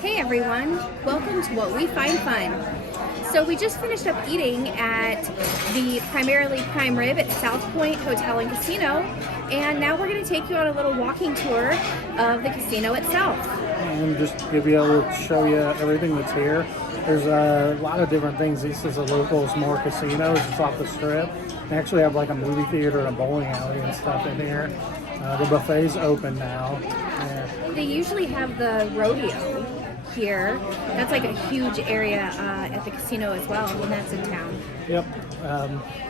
Hey everyone, welcome to What We Find Fun. So we just finished up eating at the primarily prime rib at Southpoint Hotel and Casino, and now we're going to take you on a little walking tour of the casino itself. And just show you everything that's here. There's a lot of different things. This is a locals more casino. It's off the strip. They actually have like a movie theater and a bowling alley and stuff in here. The buffet's open now. They usually have the rodeo here. That's like a huge area at the casino as well when that's in town. Yep.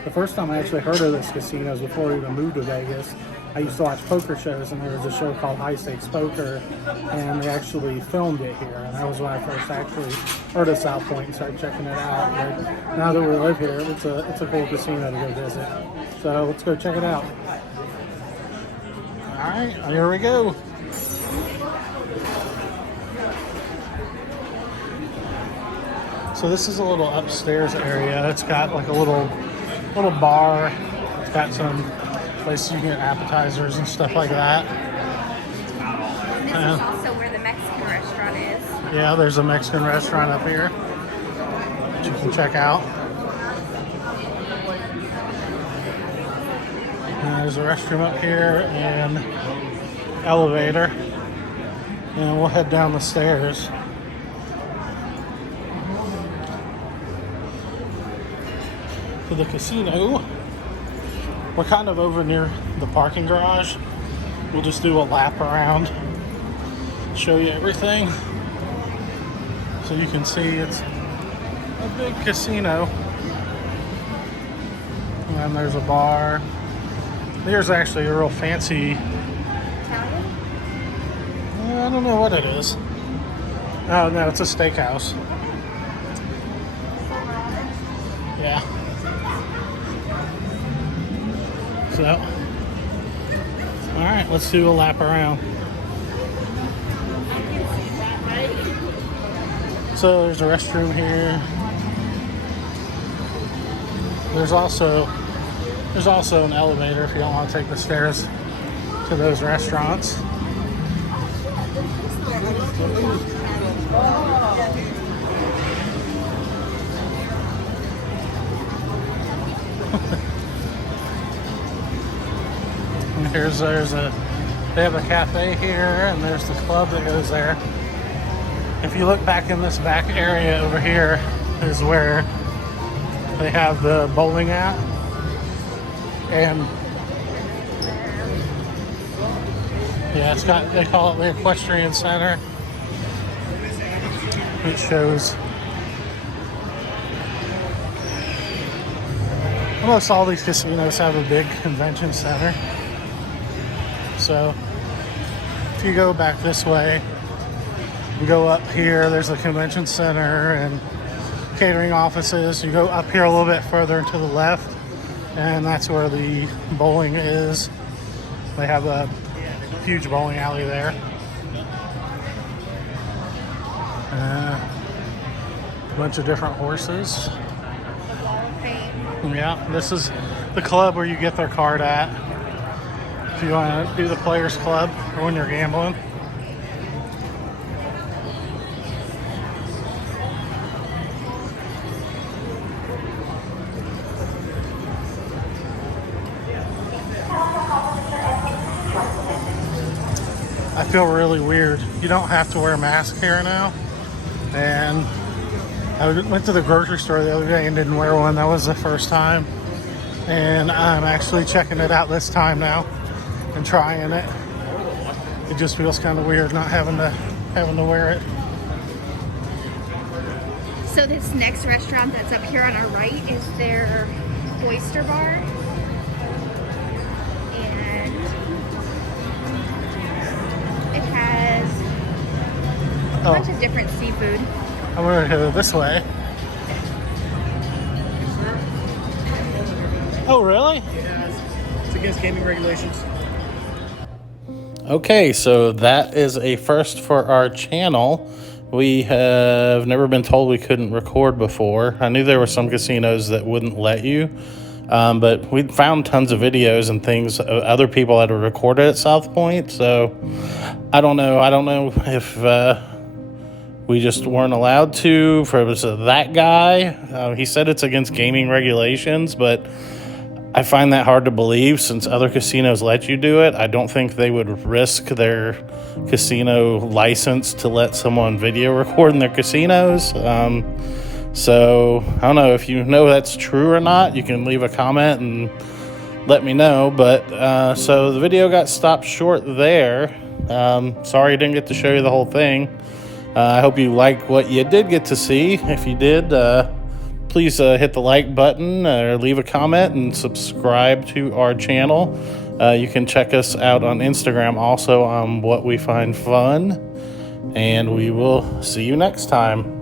The first time I actually heard of this casino was before we even moved to Vegas. I used to watch poker shows, and there was a show called High Stakes Poker, and they actually filmed it here. And that was when I first actually heard of Southpoint and started checking it out. But now that we live here, it's a cool casino to go visit. So let's go check it out. All right, here we go. So this is a little upstairs area. It's got like a little bar. It's got some places you can get appetizers and stuff like that. And this is also where the Mexican restaurant is. Yeah, there's a Mexican restaurant up here that you can check out. And there's a restroom up here and elevator. And we'll head down the stairs. To the casino. We're kind of over near the parking garage. We'll just do a lap around, show you everything so you can see it's a big casino. And there's a bar. There's actually a real fancy Italian? I don't know what it is. Oh no, it's a steakhouse. Yeah. So, all right, let's do a lap around. So there's a restroom here. There's also an elevator if you don't want to take the stairs to those restaurants. They have a cafe here, and there's the club that goes there. If you look back in this back area over here is where they have the bowling at. And yeah, they call it the Equestrian Center, which shows almost all these casinos have a big convention center. So if you go back this way, you go up here, there's a convention center and catering offices. You go up here a little bit further and to the left, and that's where the bowling is. They have a huge bowling alley there. A bunch of different horses. Yeah, this is the club where you get their card at. If you want to do the Players Club or when you're gambling. I feel really weird. You don't have to wear a mask here now. And I went to the grocery store the other day and didn't wear one. That was the first time. And I'm actually checking it out this time now and trying it. It just feels kind of weird not having to wear it. So this next restaurant that's up here on our right is their oyster bar. And it has a bunch of different seafood. I'm going to go this way. Oh, really? Yeah, it's against gaming regulations. Okay, so that is a first for our channel. We have never been told we couldn't record before. I knew there were some casinos that wouldn't let you, but we found tons of videos and things of other people that were recorded at Southpoint. So I don't know if We just weren't allowed to for that guy. He said it's against gaming regulations, but I find that hard to believe since other casinos let you do it. I don't think they would risk their casino license to let someone video record in their casinos. So I don't know if you know that's true or not. You can leave a comment and let me know. But so the video got stopped short there. Sorry I didn't get to show you the whole thing. I hope you like what you did get to see. If you did, please hit the like button or leave a comment and subscribe to our channel. You can check us out on Instagram also on What We Find Fun. And we will see you next time.